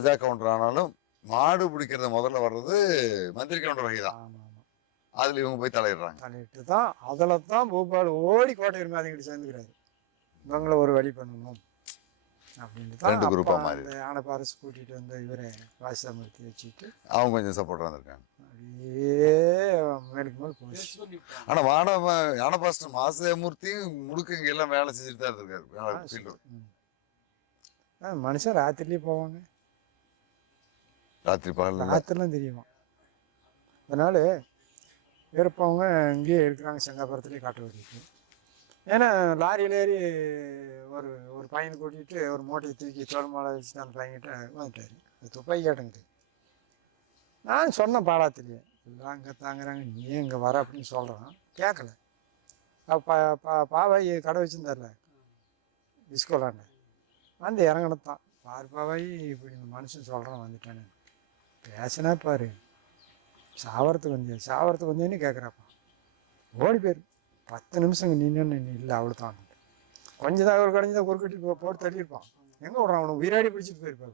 ராஜா counter ஆனாலும் மாடு பிடிக்கிறத முதல்ல வர்றது மந்திரி கவுண்டர் வகை தான். அதுல இவங்க போய் தலையிடுறாங்க. தலையிட்டு தான் அதில் தான் பூபால் ஓடி கோட்டையூர் மாதிரிங்கிட்டு சேர்ந்துக்கிறாரு. இவங்கள ஒரு வழி பண்ணணும் ரெண்டு group ஆ அப்பா மாறி. அந்த யானைப்பாரசு கூட்டிகிட்டு வந்து இவரை வாசிதாமூர்த்தி வச்சுக்கிட்டு அவங்க கொஞ்சம் சப்போர்ட் வந்திருக்காங்க அப்படியே மேலுக்கு மேல் போச்சு. ஆனா வான யானபாஸ்டர் மாசமூர்த்தியும் முழுக்க இங்க எல்லாம் வேலை செஞ்சுட்டு தான். ஆ, மனுஷன் ராத்திரிலேயே போவாங்க. ராத்திரி பகல் ராத்திரிலாம் தெரியுமா? அதனால இருப்பவங்க இங்கேயே இருக்கிறாங்க செங்காபுரத்துலேயே காட்டு வரைக்கும் ஏன்னா லாரியில் ஏறி ஒரு ஒரு பையனை கூட்டிகிட்டு ஒரு மூட்டையை தூக்கி தோல் மாலை அந்த பையன்கிட்ட வந்துட்டார் அது துப்பாக்கி கேட்டுங்குது நான் சொன்னேன் தெரியும். எல்லாம் அங்கே தாங்குறாங்க நீ இங்கே வர அப்படின்னு சொல்கிறான் கேட்கல அப்ப பா பா பாவாய் கடை வச்சுருந்தார்ல? டிஸ்கோலாண்ட. வந்து இறங்கினதான் தான் பாரு பாவாய் இப்படி இந்த மனுஷன் சொல்கிறான் வந்துட்டானே பேசினா பாரு. சாவரத்துக்கு வந்தியா சாவரத்துக்கு வந்தேன்னு கேட்குறாப்பா ஓடி போயிரு. பத்து நிமிஷம் நின்று இல்லை அவ்வளோ தான் கொஞ்சம் தான் ஒரு கடைஞ்சி தான் ஒரு கட்டி போ- போட்டு தள்ளியிருப்பான். எங்கே விட்றான் அவனை? உயிராடி பிடிச்சிட்டு போயிருப்பாரு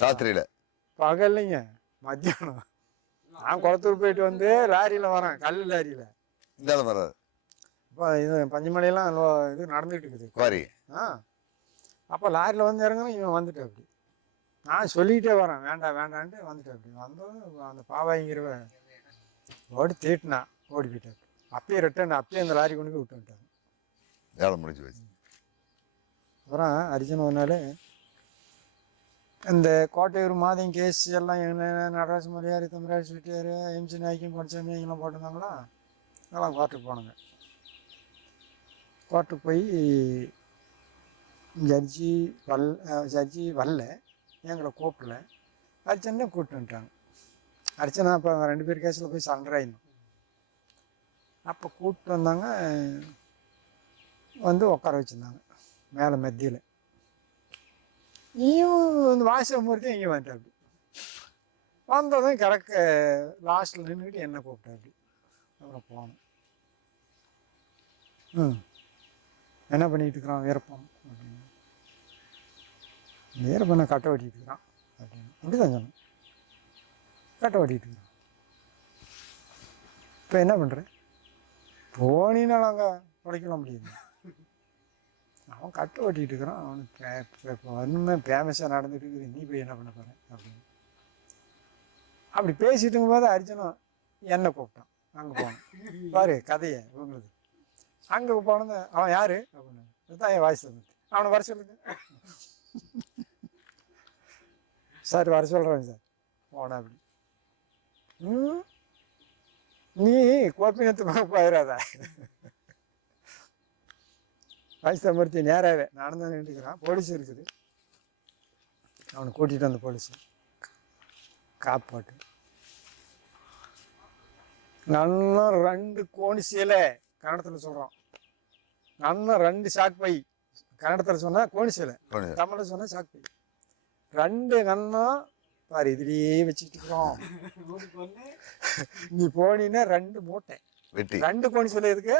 ராத்திரியில. பகல்லைங்க. மத்தியானம். நான் குளத்தூர் போயிட்டு வந்து லாரியில் வரேன். கல் லாரியில். இந்த வர்றாரு. இப்போ இது பஞ்சமலையெல்லாம் இது நடந்துகிட்டு இருக்குது. குவாரி ஆ. அப்போ லாரியில் வந்து இறங்கணும் இவன் வந்துட்டு அப்படி. நான் சொல்லிக்கிட்டே வரேன். வேண்டாம் வேண்டான்ட்டு வந்துட்டு அப்படி. வந்ததும் அந்த பாவாய்ங்கிறவ ஓடி தீட்டினா ஓடி போயிட்டாரு. அப்பயே ரிட்டர்ன் அப்பயே அந்த லாரி கொண்டு போய் விட்டு வந்துட்டாங்க வேலை முடிஞ்சு போச்சு. அப்புறம் அர்ஜுன் ஒரு நாள் இந்த கோட்டையூர் மாதம் கேஸ் எல்லாம் என்ன நடராஜ் மலையார் தமிழராஜ் செட்டியார் எம்சி நாய்க்கும் படிச்சாமி இங்கெல்லாம் போட்டிருந்தாங்களா? அதெல்லாம் கோர்ட்டுக்கு போனாங்க. கோர்ட்டுக்கு போய் ஜட்ஜி வல் ஜட்ஜி வரல. எங்களை கூப்பிடல. அர்ச்சனை கூப்பிட்டு வந்துட்டாங்க. அர்ச்சனா அப்போ அவங்க ரெண்டு பேர் கேஸில் போய் சரண்டர் அப்போ கூப்பிட்டு வந்தாங்க. வந்து உட்கார வச்சுருந்தாங்க. மேலே மத்தியில். நீயும் இந்த வாசமூர்த்தி இங்கே வந்துட்டாப்படி வந்ததும் கரெக்ட் லாஸ்ட்டில் நின்றுக்கிட்டு என்ன கூப்பிட்டாப்படி அப்புறம் போனோம். ம். என்ன பண்ணிகிட்டு இருக்கிறான் விருப்பம் அப்படின்னு பண்ண கட்டை ஓட்டிகிட்டு இருக்கிறான் அப்படின்னு. அப்படி தான் சொன்னேன். கட்டை ஓட்டிகிட்டு இருக்கிறான் இப்போ என்ன பண்ணுறேன் போனின்னா நாங்கள் உடைக்கலாம் முடியாது. அவன் கட்டை ஓட்டிகிட்டு இருக்கிறான் அவனுக்கு இப்போ ஒன்றுமே ஃபேமஸாக நடந்துட்டு இருக்குது நீ போய் என்ன பண்ண போகிற அப்படின்னு. அப்படி பேசிட்டு போது அர்ஜுனும் என்னை கூப்பிட்டான். அங்கே போனோம் பாரு கதையை இவங்களுக்கு அங்கே போனது அவன் யாரு? அப்படின்னு. இதுதான் என் வாய்ஸ் வந்து. அவனை வர சொல்லுங்க. சார் வர சொல்கிறேன் சார். போனேன் அப்படி. ம்? நீ கோபிநத்து பக்கம் போயிடாத வயசமூர்த்தி நேராகவே நான் தான் நின்றுக்கிறான் போலீஸ் இருக்குது. அவனை கூட்டிகிட்டு வந்த போலீஸ். காப்பாட்டு நல்லா ரெண்டு கோணி சீலை கன்னடத்தில் சொல்கிறோம் நல்லா ரெண்டு சாக் பை. கன்னடத்தில் சொன்னால் கோணி சீலை. கொஞ்சம் தமிழில் சொன்னால் சாக் பை. ரெண்டு கண்ணா பாரு இதுலேயே வச்சுக்கிட்டு இருக்கிறோம் நீ போனீன்னா ரெண்டு மூட்டை. வெட்டி. ரெண்டு கோணி சீலை எதுக்கு?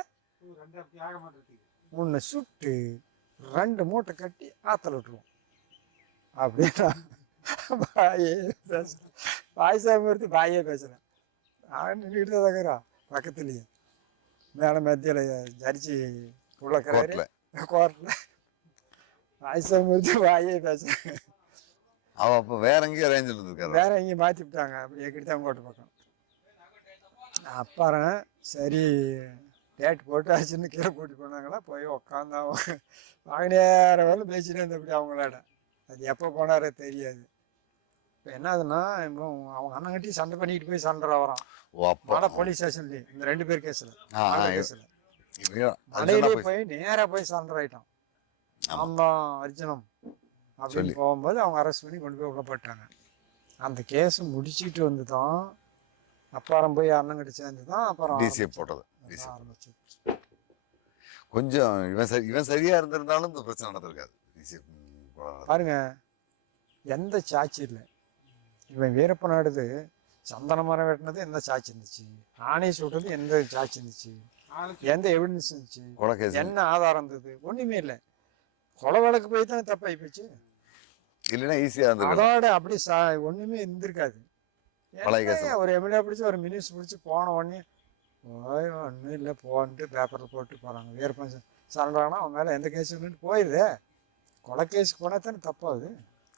உன்னை சுட்டு ரெண்டு மூட்டை கட்டி ஆற்றுல விட்டுருவோம். அப்படின்னா பாயே பேசுகிறேன் பாயசாமி எடுத்து பாயே பேசுகிறேன் நான் நின்றுட்டு தான் இருக்கிறான் பக்கத்துலேயே. மேலே மத்தியில் ஜரிச்சு உள்ள கோர்ட்டில் பாயசாமி எடுத்து பாயே பேசுகிறேன் அவன் அப்ப வேற எங்கேயும் ரேஞ்சில் இருந்திருக்காரு வேற எங்கேயும் மாற்றி விட்டாங்க. அப்படி எக்கிட்டு கோட்டை பக்கம் அப்புறம் சரி டேட் போட்டாச்சுன்னு கீழே போட்டு போனாங்களா? போய் உக்காந்தா வாங்கினேற வேலை பேசிட்டு இருந்த அப்படி அவங்களோட. அது எப்போ போனாரோ தெரியாது. இப்போ என்ன ஆகுதுன்னா இப்போ அவங்க அண்ணங்கிட்டி சண்டை பண்ணிட்டு போய் சண்டை வரான். மலை போலீஸ் ஸ்டேஷன்லேயே. இந்த ரெண்டு பேர் கேஸில் கேஸில் இவங்க மலையிலே அர்ஜுனா போய் நேராக போய் சண்டை ஆயிட்டான். ஆமா. நான் தான் அர்ஜுனம். அப்படின்னு. போகும்போது அவங்க அரெஸ்ட் பண்ணி கொண்டு போய் விடப்பட்டாங்க அந்த கேஸ் முடிச்சிட்டு வந்து தான் அப்புறம் போய் அண்ணங்கிட்ட சேர்ந்து தான் அப்புறம் டிசிஏ போட்டது. டிசி ஆரம்பிச்சு. கொஞ்சம் இவன் சரி இவன் சரியா இருந்திருந்தாலும் இந்த பிரச்சனை நடந்திருக்காது. டிசி பாருங்க எந்த சாட்சி இல்லை. இவன் வீரப்ப நாடுது சந்தன மரம் வெட்டினது எந்த சாட்சி இருந்துச்சு? ஆணை சுட்டது எந்த சாட்சி இருந்துச்சு? எந்த எவிடன்ஸ் இருந்துச்சு? கொலை கேஸ் என்ன ஆதாரம் இருந்தது? ஒண்ணுமே இல்லை. கொலை வழக்கு போய் தானே தப்பாகி போச்சு. இல்லைன்னா ஈஸியா இருந்திருக்கும். அதோட அப்படி சா ஒண்ணுமே இருந்திருக்காது. ஒரு எம்எல்ஏ பிடிச்சி ஒரு மினிஸ்டர் பிடிச்சி போன உடனே ஒன்றும் இல்லை போன்ட்டு பேப்பரில் போட்டு போகிறாங்க வீரப்பன் சரண்டானா அவன் மேலே எந்த கேஸ் இல்லைன்னு போயிடுதே கொலை கேஸுக்கு போனால் தானே தப்பாகுது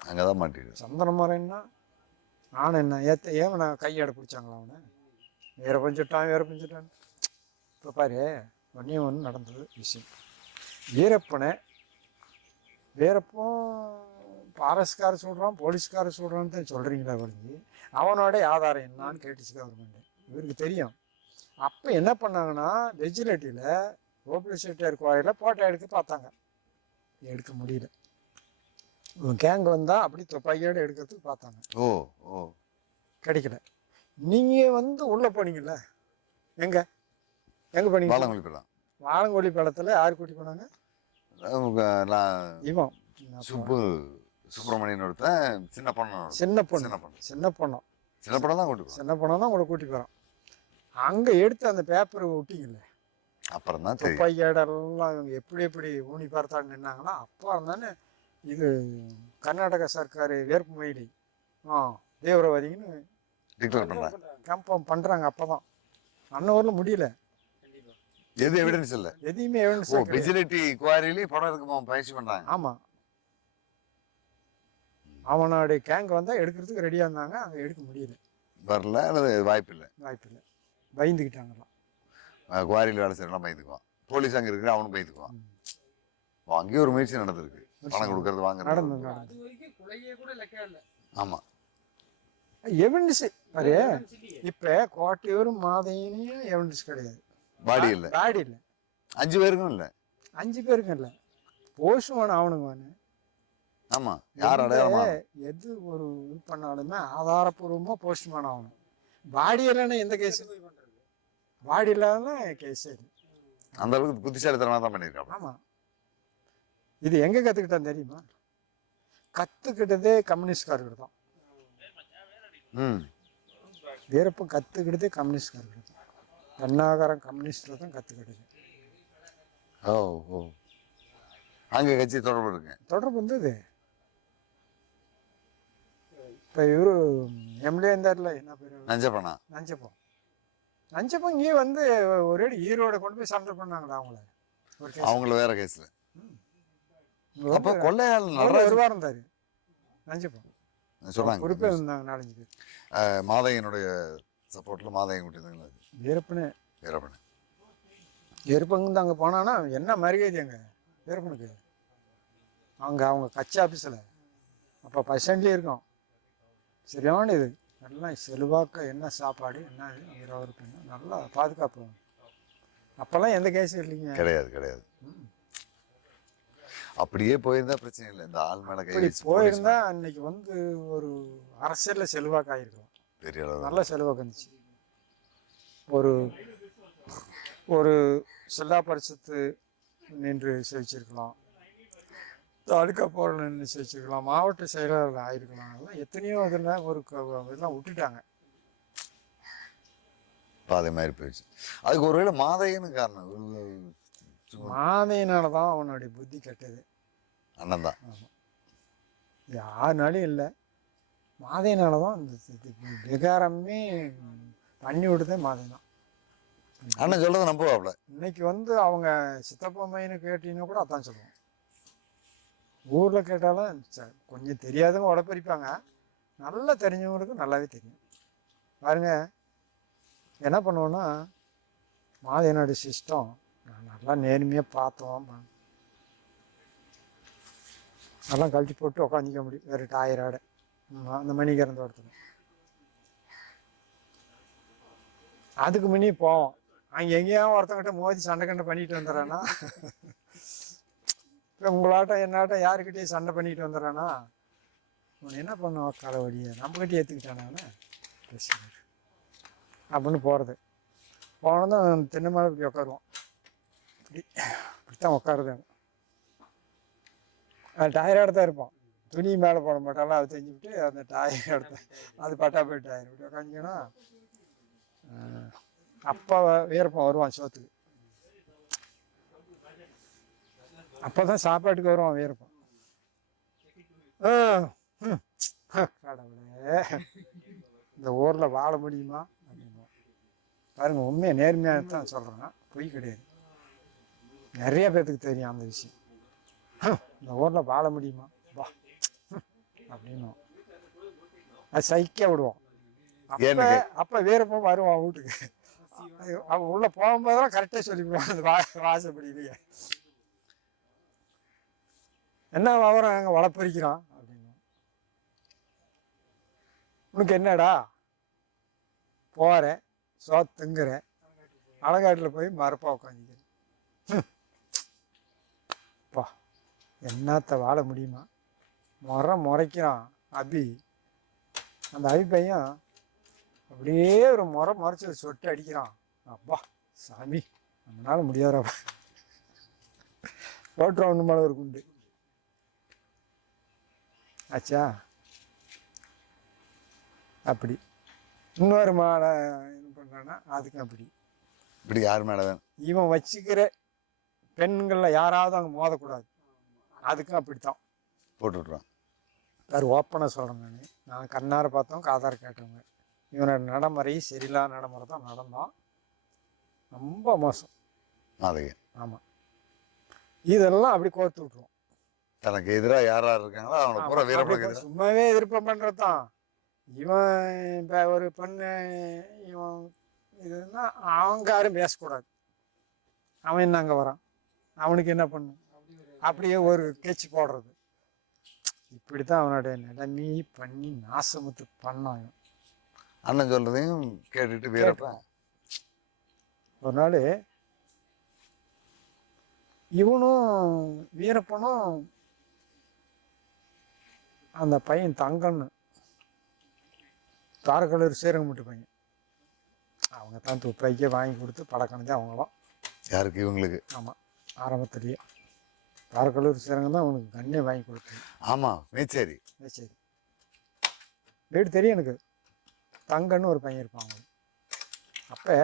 அங்கதான் மாட்டிடு சந்தன மரம்னா நானும் என்ன ஏத்த ஏன் நான் கையாட பிடிச்சாங்களா அவனை? வீரப்பன் சுட்டான் வீரப்பன் சுட்டான் இப்போ பாரு ஒன்றே ஒன்று நடந்தது விஷயம். வீரப்பனை வீரப்பன் பாரஸ்கார சொல்கிறான் போலீஸ்கார சொல்கிறான்னு தான் சொல்கிறீங்களா ஒழிஞ்சு அவனோட ஆதாரம் என்னான்னு கேட்டுச்சு கவர்மெண்ட் இவருக்கு தெரியும். அப்போ என்ன பண்ணாங்கன்னா லெஜிலேட்டிவில் ஓபிளி செட்டியார் கோயிலில் ஃபோட்டோ எடுக்க பார்த்தாங்க. எடுக்க முடியல. இவன் கேங் வந்தால் அப்படி துப்பாக்கியோடு எடுக்கிறதுக்கு பார்த்தாங்க. ஓ ஓ. கிடைக்கல. நீங்கள் வந்து உள்ளே போனீங்கல்ல. எங்கே? எங்கே போனீங்க? வாழங்குழி படம் வாழங்கோழி பழத்தில் யார் கூட்டி போனாங்க? இவன். சுப்பு சுப்பிரமணியன் ஒருத்தன் சின்ன பொண்ணு சின்ன பொண்ணு. சின்ன பொண்ணு. சின்ன பொண்ணம் சின்ன படம் தான் போனோம் சின்ன பொண்ணம் தான் உங்களை கூட்டி போகிறோம் அங்கே எடுத்து அந்த பேப்பரை விட்டீங்கல்ல அப்புறம் தான் இவங்க எப்படி எப்படி ஊனி பார்த்தான்னு நின்னாங்களோ அப்போ தானே இது கர்நாடக சர்க்கார் வேர்ப்பு மயிலி. ஆ தீவிரவாதின்னு டிக்ளேர் கன்ஃபார்ம் பண்ணுறாங்க அப்போ தான் அன்ன ஊரில் முடியல. எது எவிடன்ஸ் இல்ல. எதையுமே எவிடன்ஸ் ஓ விஜிலிட்டி குவாரிலேயே படம் இருக்குமா பயிற்சி பண்றாங்க? ஆமாம் அவனுடைய கேங் வந்தால் எடுக்கிறதுக்கு ரெடியாக இருந்தாங்க அங்கே எடுக்க முடியல. வரல அல்லது வாய்ப்பு இல்லை. வாய்ப்பு இல்லை. பயந்துக்கிட்டாங்களாம் குவாரியில் வேலை செய்யறலாம் பயந்துக்குவான். போலீஸ் அங்க இருக்கிற அவனும் பயந்துக்குவான். அங்கேயும் ஒரு முயற்சி நடந்திருக்கு. பணம் கொடுக்கறது வாங்குறது. நடந்து அது ஆமா. எவிடன்ஸ் பாரு இப்போ கோட்டையூரும் மாதையினையும் எவிடன்ஸ் கிடையாது. பாடி இல்ல பாடி இல்லை அஞ்சு பேருக்கும் இல்ல. அஞ்சு பேருக்கும் இல்லை. போஸ்ட்மான் ஆகணுங்க ஆமா யார் அடையாளமா? எது ஒரு இது பண்ணாலுமே ஆதாரப்பூர்வமாக போஸ்ட்மான் ஆகணும் பாடி இல்லைன்னா எந்த கேஸ் பாடி இல்லாத கேஸ் அந்த அளவுக்கு புத்திசாலித்தனமா தான் பண்ணியிருக்காங்க ஆமாம் இது எங்கே கற்றுக்கிட்டான் தெரியுமா? கற்றுக்கிட்டதே கம்யூனிஸ்ட்காரர்கள் தான். ம். வீரப்பன் கற்றுக்கிட்டதே கம்யூனிஸ்ட்காரர்கள் தான் பெண்ணாகரம் கம்யூனிஸ்டில் தான் கற்றுக்கிட்டது ஓ ஓ. அங்க கட்சி தொடர்பு இருக்கு. தொடர்பு வந்தது. இப்போ இவரு எம்எல்ஏ இருந்தார்ல என்ன பேர்? நஞ்சப்பணா நஞ்சப்பம் நஞ்சப்பம் இங்கே வந்து ஒரே ஈரோட கொண்டு போய் சண்டை பண்ணாங்களா அவங்கள. அவங்கள வேற கேஸ்ல அப்ப அவரு நடராஜ் ஒருவா இருந்தாரு. நஞ்சப்பம் சொன்னாங்க பொறுப்பே இருந்தாங்க நாலஞ்சு பேர். அஹ், மாதையனுடைய சப்போர்ட்ல மாதையன் கூட்டியிருந்தாங்க வீரப்பனே. வீரப்பன். அங்கே போனான்னா என்ன மரியாதை அங்கே வீரப்பனுக்கு? அங்கே அவங்க கட்சி ஆஃபீஸில் அப்போ பஸ் ஸ்டாண்ட்லேயே இருக்கும். சரியான இது. நல்லா செலுவாக்க என்ன சாப்பாடு என்ன இது இருபது நல்லா பாதுகாப்பு. அப்போல்லாம் எந்த கேஸும் இல்லைங்க. கிடையாது கிடையாது. அப்படியே போயிருந்தா பிரச்சனை இல்லை. இந்த ஆள் மேல கை இப்படி வச்சு போயிருந்தா அன்னைக்கு வந்து ஒரு அரசியலில் செல்வாக்கு ஆயிருக்கும் பெரிய அளவு. நல்ல செல்வாக்கு இருந்துச்சு ஒரு ஒரு சில்லா பரிசத்து நின்று செவிச்சிருக்கலாம். தாலுக்கா போரில் நின்று செவிச்சிருக்கலாம். மாவட்ட செயலாளர் ஆயிருக்கலாம். அதெல்லாம் எத்தனையோ இதில் ஒரு இதெல்லாம் விட்டுட்டாங்க. பாதை மாதிரி போயிடுச்சு. அதுக்கு ஒருவேளை மாதையன்னு காரணம். மாதையினால தான் அவனுடைய புத்தி கெட்டது. அண்ணன் தான். யாருனாலும் இல்லை. மாதையினால தான் இந்த விகாரமே பண்ணி விடுதே மாதை தான் அண்ணன் சொல்றதை நம்புவாப்ல. இன்னைக்கு வந்து அவங்க சித்தப்பா மையனு கேட்டீங்கன்னா கூட அதான் சொல்லுவோம் ஊரில் கேட்டாலும் கொஞ்சம் தெரியாதவங்க உடப்பறிப்பாங்க நல்லா தெரிஞ்சவங்களுக்கு நல்லாவே தெரியும். பாருங்க என்ன பண்ணுவோன்னா மாதையனோட சிஸ்டம் நல்லா நேர்மையாக பார்த்தோம். நல்லா கழட்டி போட்டு உட்காந்துக்க முடியும். வேறு டயரோட அந்த மணிகரன் தோட்டத்துக்கு அதுக்கு முன்னே போவோம் அங்கே எங்கேயாவது ஒருத்தங்கிட்ட மோதி சண்டை கண்டை பண்ணிட்டு வந்துடுறானா இப்போ உங்களாட்டம் என்னாட்டம் யாருக்கிட்டேயும் சண்டை பண்ணிட்டு வந்துடுறானா இவன் என்ன பண்ணுவோம் தலைவலியை நம்மக்கிட்டே ஏற்றுக்கிட்டானே பேசுகிறார் அப்படின்னு போகிறது போனதும் தென்னை மேலே இப்படி உட்காருவோம் இப்படி இப்படித்தான் உட்காருது டயர்டாக தான் இருப்போம் துணி மேலே போட மாட்டாலும் அது தெரிஞ்சுக்கிட்டு அந்த டயர் எடுத்து அது பட்டா போய் டயர் இப்படி உட்காந்துங்கன்னா அப்பா வீரப்பன் வருவான் சோத்துக்கு. அப்போ தான் சாப்பாட்டுக்கு வருவான் வீரப்பன் ஆ கடவுளே. இந்த ஊரில் வாழ முடியுமா? அப்படின்னு பாருங்க உண்மையை நேர்மையாக தான் சொல்கிறேன் பொய் கிடையாது. நிறைய பேர்த்துக்கு தெரியும் அந்த விஷயம். இந்த ஊரில் வாழ முடியுமா? வா அப்படின்னும். அது சைக்க விடுவோம். அப்போ அப்போ வீரப்பம் வருவான் வீட்டுக்கு. அவன் உள்ளே போகும்போதெல்லாம் கரெக்டாக சொல்லிவிடுவான் அந்த வா வாசப்படியிலேயே என்ன விவரம் அங்கே வளப்பறிக்கிறான்? அப்படின்னு உனக்கு என்னடா? போகிற சோத்துங்கிற அலங்காட்டில் போய் மரப்பா உட்காந்துக்கிறேன் பா என்னத்த வாழ முடியுமா? முறை முறைக்கிறான் அபி. அந்த அபி பையன் அப்படியே ஒரு முறை முறைச்சி சொட்டு அடிக்கிறான். அப்பா சாமி நம்மளால முடியாதப்பா ரோட் ரவுண்டு மேலே ஒரு குண்டு. ஆச்சா? அப்படி. இன்னொரு மாலை என்ன பண்ணுறான்னா அதுக்கும் அப்படி. இப்படி யார் மேல இவன் வச்சுக்கிற பெண்களில் யாராவது அங்கே மோதக்கூடாது. அதுக்கும் அப்படித்தான். போட்டு விட்ருவான் வேறு ஓப்பனாக சொல்கிறேன் நான். கண்ணார பார்த்தோம் காதார கேட்டவங்க. இவனோட நடைமுறை சரியில்லாத நடைமுறை தான் நடந்தான் ரொம்ப மோசம். மாதவி ஆமாம் இதெல்லாம் அப்படி கோர்த்து விட்ருவோம். தனக்கு எதிராக யார் இருக்காங்களோ அவனை பூரா எதிராக சும்மாவே எதிர்ப்பு பண்ணுறது தான். இவன் இப்போ ஒரு பெண்ணு இவன் இதுன்னா அவங்க யாரும் பேசக்கூடாது. அவன் என்ன அங்கே வரான். அவனுக்கு என்ன பண்ணும் அப்படியே ஒரு கேச்சு போடுறது. இப்படி தான் அவனுடைய நிலைமை பண்ணி நாசமுத்து பண்ணான். அண்ணன் சொல்றதையும் கேட்டுட்டு வீரப்பன். ஒரு நாள் இவனும் வீரப்பனும் அந்த பையன் தங்கன்னு தாரக்கல்லூர் சீரகமிட்டு பையன். அவங்க தான் துப்பாக்கியை வாங்கி கொடுத்து பழக்கினது அவங்களாம். யாருக்கு? இவங்களுக்கு. ஆமாம் ஆரம்பத்திலேயே. தாரக்கல்லூர் சீரகம் தான் அவனுக்கு கண்ணே வாங்கி கொடுத்தது ஆமா மேச்சேரி. அது சரி வீடு தெரியும் எனக்கு. தங்கன்னு ஒரு பையன் இருப்பான் அவன். அப்போ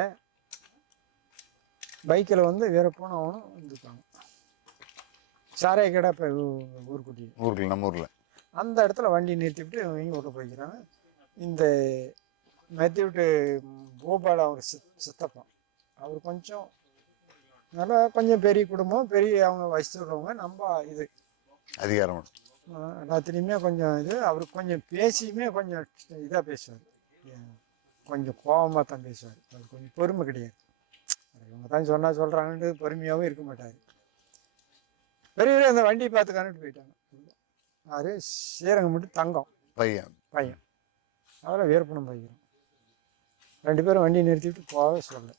பைக்கில் வந்து வீரப்பனும் அவனும் வந்துருப்பாங்க சாராய கடை இப்போ ஊருக்குட்டி. ஊருக்குள்ள நம்ம ஊர்ல அந்த இடத்துல வண்டி நிறுத்திவிட்டு இவங்க உள்ள போய்க்கிறாங்க இந்த மெத்தி விட்டு பூபால் அவர் சித் சித்தப்பன். அவர் கொஞ்சம் நல்லா கொஞ்சம் பெரிய குடும்பம் பெரிய அவங்க வயசு உள்ளவங்க நம்ம இது. அதிகாரம் எல்லாத்துலேயுமே கொஞ்சம் இது அவர் கொஞ்சம் பேசியுமே கொஞ்சம் இதாக பேசுவார். கொஞ்சம் கோபமாக தான் பேசுவார். அவர் கொஞ்சம் பொறுமை கிடையாது. இவங்க தான் சொன்னால் சொல்கிறாங்கன்ட்டு பொறுமையாகவும் இருக்க மாட்டார். பெரியவர் அந்த வண்டியை பார்த்து கண்டுட்டு போயிட்டாங்க. யாரு? ஸ்ரீரங்கம் மட்டும் தங்கம். பையன். பையன். அவரை வேறுபணம் பைக்கிறோம் ரெண்டு பேரும் வண்டியை நிறுத்திட்டு போகவே சொல்ல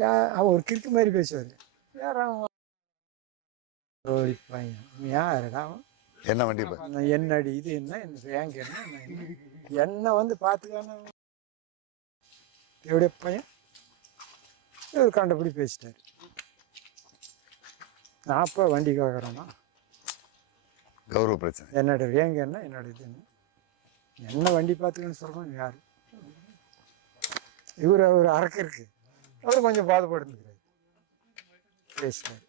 யா அவன் ஒரு கிறுக்கு மாதிரி பேசுவார். அவன்? ஓடி பையன் யாருடா என்ன வண்டி என்னடி இது என்ன என்ன ரேங்க் என்ன? என்ன வந்து பார்த்துக்கான எப்படிய பையன்? இவர் கண்டபடி பேசிட்டார். நான் அப்போ வண்டி கேட்குறேன்னா கௌரவ பிரச்சனை. என்னோட ரேங்க் என்ன என்னோட இது என்ன? என்ன வண்டி பார்த்துக்கன்னு சொல்கிறோம் யார்? இவர் அவர் அரக்க இருக்கு. அவர் கொஞ்சம் பாதுபடுத்துக்கிறார் பேசிட்டார்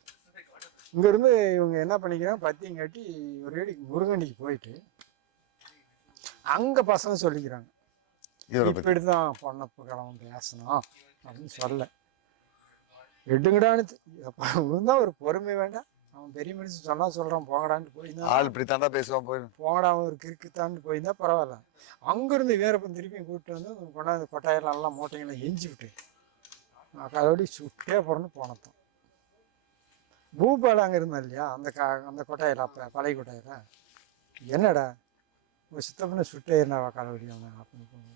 இங்கேருந்து இவங்க என்ன பண்ணிக்கிறாங்க பத்தியம் கட்டி ஒரு வேடிக்கு முருகண்டிக்கு போயிட்டு அங்கே பசங்க சொல்லிக்கிறாங்க. இப்படி தான் பொண்ணப்பு கிழமை பேசணும் அப்படின்னு சொல்ல எடுங்கடான்னு தான் ஒரு பொறுமை வேண்டாம். அவன் பெரிய மனுஷன் சொன்னா சொல்கிறான் போங்கடான்ட்டு போயிருந்தான் ஆள் இப்படி தாண்டா பேசுவான் போயிடும் போங்கடா அவன் ஒரு கிறுக்குத்தான்னு போயிருந்தா பரவாயில்ல. அங்கேருந்து வீரப்பன் திருப்பி கூப்பிட்டு வந்து கொண்டாந்து கொட்டாயிரம் எல்லாம் மூட்டைங்களாம் எஞ்சி விட்டு அதோடய சுட்டே போகிறேன்னு போனதான் பூபால் அங்கே இருந்தா இல்லையா? அந்த கா அந்த கொட்டாயில் அப்போ பழைய கொட்டாயில். என்னடா? உன் சித்தப்பனை சுட்டே இருந்தாவா காலவடி அவன்? அப்படின்னு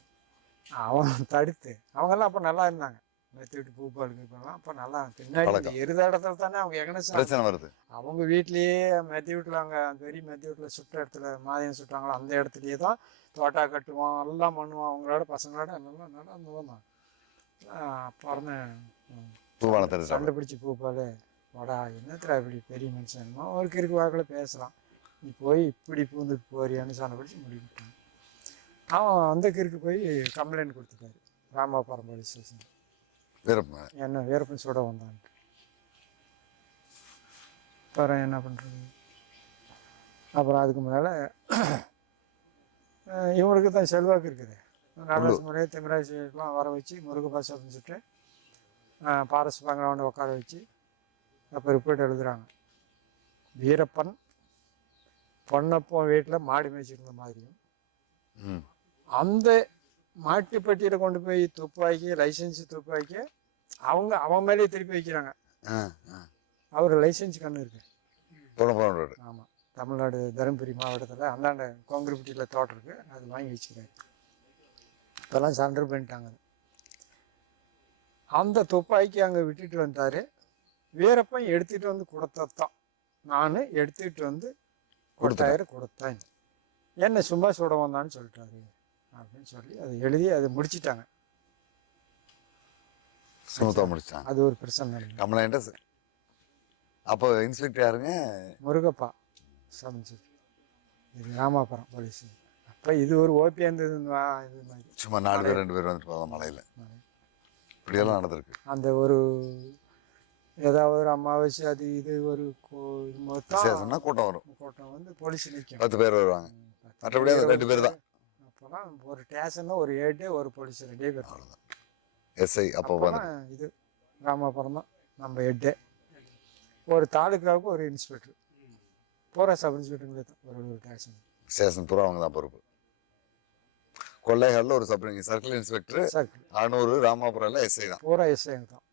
அவன் தடுத்து. அவங்கெல்லாம் அப்போ நல்லா இருந்தாங்க. மெத்தி விட்டு பூபாலுக்கு இப்போலாம் அப்போ நல்லா பின்னாடி. எருத இடத்துல தானே அவங்க எங்கனே பிரச்சனை வருது. அவங்க வீட்லேயே மெத்தி வீட்டில் அங்கே பெரிய மெத்தி வீட்டில் சுட்ட இடத்துல மாதியம் சுட்டாங்களோ? அந்த இடத்துலையே தான் தோட்டா கட்டுவான் எல்லாம் பண்ணுவான். அவங்களோட பசங்களோட நல்லா நல்லா இருந்தவன் தான் பிறந்தேன் பூவான தடுத்து சண்டை பிடிச்சி பூப்பால் வாடா என்னத்துல இப்படி பெரிய மனுஷன்மா ஒரு கிறுக்கு வாக்கில் பேசலாம். நீ போய் இப்படி பூந்துட்டு போறியான்னு சண்டை பிடிச்சி முடிக்கிட்டான் அவன் அந்த கிறுக்கு போய் கம்ப்ளைண்ட் கொடுத்துட்டாரு. ராமாபுரம் போலீஸ் ஸ்டேஷன் வீரப்பன் என்ன வீரப்பன் சுட வந்தான்ட்டு அப்புறம் என்ன பண்ணுறது அப்புறம் அதுக்கு முன்னால் இவங்களுக்கு தான் செல்வாக்கு இருக்குது. நடராஜ முறையை திமிராசிலாம் வர வச்சு முருகபாஸ் அப்படின்னு சொல்லிட்டு பாரஸ் பங்களாவனை உட்கார வச்சு அப்போ ரிப்போர்ட் எழுதுகிறாங்க வீரப்பன் பொன்னப்பன் வீட்டில் மாடு மேய்ச்சிருந்த மாதிரியும். அந்த மாட்டுப்பட்டியில் கொண்டு போய் துப்பாக்கி லைசன்ஸ் துப்பாக்கி அவங்க அவன் மேலேயே திருப்பி வைக்கிறாங்க. அவர் லைசன்ஸ் கண்ணு இருக்கு. ஆமாம் தமிழ்நாடு தருமபுரி மாவட்டத்தில் அந்தாண்ட கோங்கிரிப்பட்டியில் தோட்டம் இருக்குது அது வாங்கி வச்சுக்கிறாரு. இப்போல்லாம் சரண்டர் பண்ணிட்டாங்க. அந்த துப்பாக்கி அங்கே விட்டுட்டு வந்தார். வீரப்பன் எடுத்துகிட்டு வந்து கொடுத்ததான் நான் எடுத்துகிட்டு வந்து கொடுத்தாயிரம் கொடுத்தேன். என்ன சும்மா சுட வந்தான்னு சொல்லிட்டாரு. அப்படின்னு சொல்லி அதை எழுதி அதை முடிச்சிட்டாங்க. சுமத்தா முடிச்சான் அது ஒரு பிரச்சனை இல்லை. கம்ப்ளைண்ட்டை அப்போ இன்ஸ்பெக்டர் யாருங்க? முருகப்பா சமைச்சு இது ராமாபுரம் போலீஸ். அப்போ இது ஒரு ஓபி இருந்தது சும்மா நாலு பேர் ரெண்டு பேர் வந்துட்டு போதும் மலையில். இப்படியெல்லாம் நடந்திருக்கு. அந்த ஒரு ஏதாவது ஒரு அமாவாசை அது இது ஒரு விசேஷம்னா கூட்டம் வரும். கூட்டம் வந்து போலீஸ் நிற்கும் பத்து பேர் வருவாங்க. மற்றபடி அது ரெண்டு பேர் தான். அப்போலாம் ஒரு ஸ்டேஷனில் ஒரு ஏட்டு ஒரு போலீஸ் ரெண்டே பேர். தான். எஸ்ஐ அப்போ இது ராமாபுரம் தான். நம்ம ஹெட்டு ஒரு தாலுக்காவுக்கு ஒரு இன்ஸ்பெக்டர் பூரா சப் இன்ஸ்பெக்டருங்களே தான். ஒரு ஸ்டேஷன் பூரா அவங்க தான் பொறுப்பு. கொள்ளைகளில் ஒரு சப் சர்க்கிள் இன்ஸ்பெக்டர் அனூர் ராமாபுரம்ல எஸ்ஐ தான். பூரா எஸ்ஐ தான்.